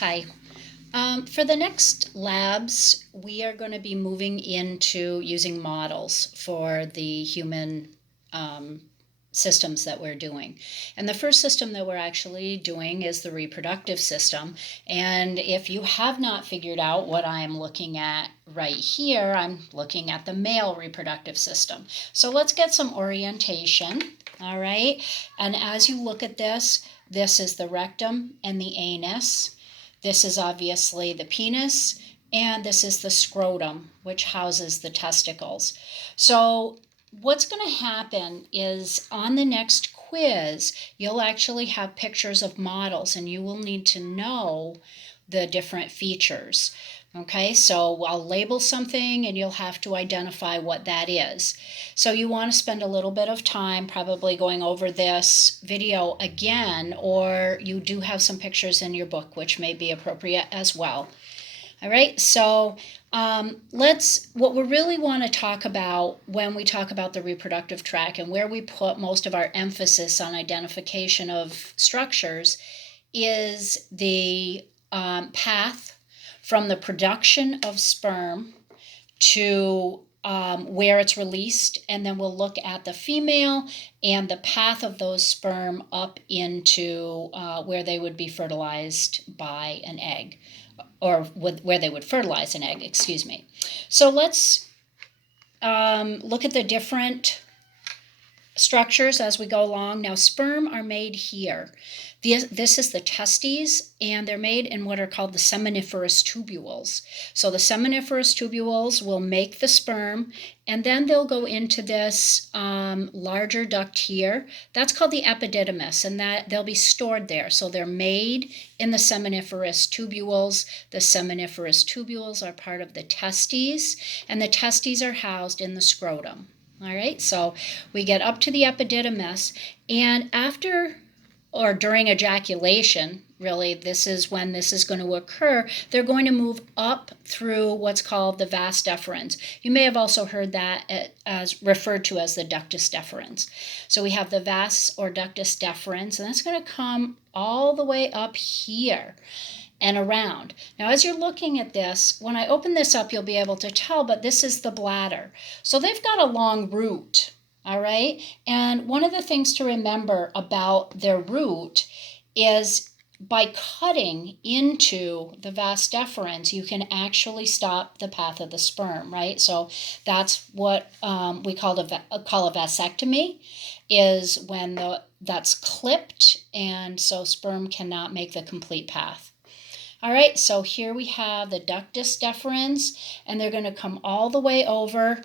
Hi. For the next labs, we are going to be moving into using models for the human um, systems that we're doing. And the first system that we're actually doing is the reproductive system. And if you have not figured out what I'm looking at right here, I'm looking at the male reproductive system. So let's get some orientation, all right? And as you look at this is the rectum and the anus. This is obviously the penis, and this is the scrotum, which houses the testicles. So what's going to happen is on the next quiz, you'll actually have pictures of models, and you will need to know the different features. Okay, so I'll label something and you'll have to identify what that is. So you want to spend a little bit of time probably going over this video again, or you do have some pictures in your book, which may be appropriate as well. All right, so what we really want to talk about when we talk about the reproductive tract and where we put most of our emphasis on identification of structures is the path from the production of sperm to where it's released, and then we'll look at the female and the path of those sperm up into where they would be fertilized by an egg, or where they would fertilize an egg, excuse me. So let's look at the different structures as we go along. Now, sperm are made here. This is the testes, and they're made in what are called the seminiferous tubules. So the seminiferous tubules will make the sperm, and then they'll go into this larger duct here. That's called the epididymis, and that they'll be stored there. So they're made in the seminiferous tubules. The seminiferous tubules are part of the testes, and the testes are housed in the scrotum. All right, so we get up to the epididymis, and after or during ejaculation, really, this is when this is going to occur, they're going to move up through what's called the vas deferens. You may have also heard that as referred to as the ductus deferens. So we have the vas or ductus deferens, and that's going to come all the way up here and around. Now, as you're looking at this, when I open this up, you'll be able to tell, but this is the bladder. So they've got a long root, all right? And one of the things to remember about their root is by cutting into the vas deferens, you can actually stop the path of the sperm, right? So that's what we call a vasectomy, is when that's clipped, and so sperm cannot make the complete path. All right, so here we have the ductus deferens, and they're going to come all the way over,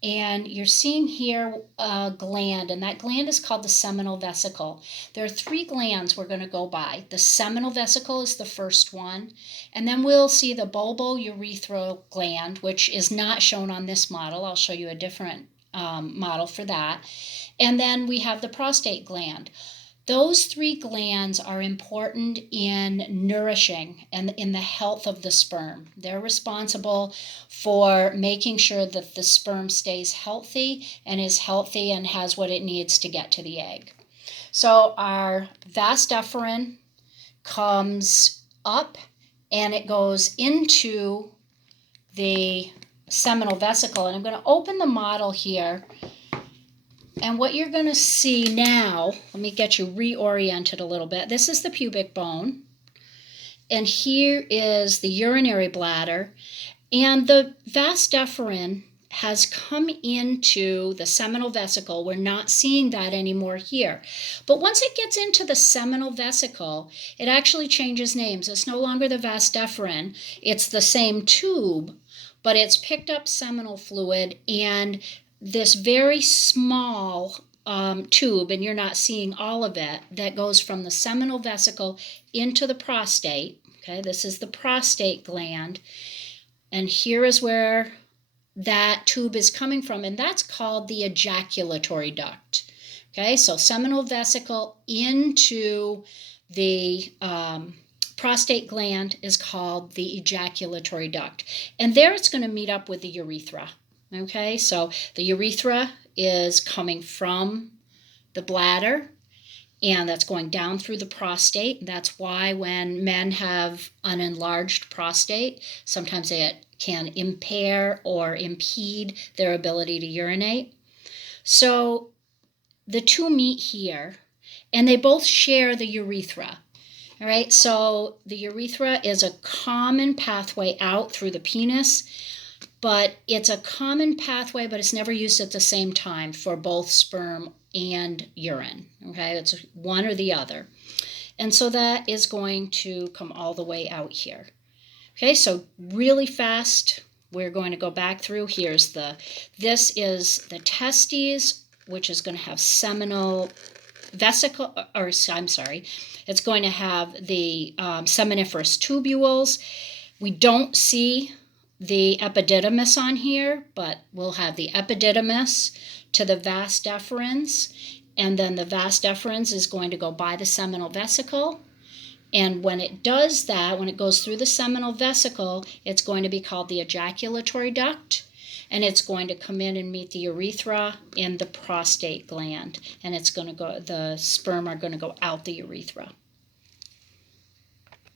and you're seeing here a gland, and that gland is called the seminal vesicle. There are 3 glands we're going to go by. The seminal vesicle is the first one, and then we'll see the bulbourethral gland, which is not shown on this model. I'll show you a different model for that. And then we have the prostate gland. Those 3 glands are important in nourishing and in the health of the sperm. They're responsible for making sure that the sperm stays healthy and is healthy and has what it needs to get to the egg. So our vas deferens comes up and it goes into the seminal vesicle. And I'm going to open the model here. And what you're going to see now, let me get you reoriented a little bit. This is the pubic bone. And here is the urinary bladder. And the vas deferens has come into the seminal vesicle. We're not seeing that anymore here. But once it gets into the seminal vesicle, it actually changes names. It's no longer the vas deferens. It's the same tube, but it's picked up seminal fluid, and this very small tube, and you're not seeing all of it, that goes from the seminal vesicle into the prostate. Okay, this is the prostate gland, and here is where that tube is coming from, and that's called the ejaculatory duct. Okay, so seminal vesicle into the prostate gland is called the ejaculatory duct, and there it's going to meet up with the urethra. Okay, so the urethra is coming from the bladder, and that's going down through the prostate. That's why when men have an enlarged prostate, sometimes it can impair or impede their ability to urinate. So the two meet here, and they both share the urethra. All right, so the urethra is a common pathway out through the penis, but it's a common pathway, but it's never used at the same time for both sperm and urine. Okay, it's one or the other. And so that is going to come all the way out here. Okay, so really fast, we're going to go back through. This is the testes, which is going to have seminal vesicle, or I'm sorry, it's going to have the seminiferous tubules. We don't see the epididymis on here, but we'll have the epididymis to the vas deferens, and then the vas deferens is going to go by the seminal vesicle. And when it does that, when it goes through the seminal vesicle, it's going to be called the ejaculatory duct, and it's going to come in and meet the urethra in the prostate gland, and it's going to go, the sperm are going to go out the urethra.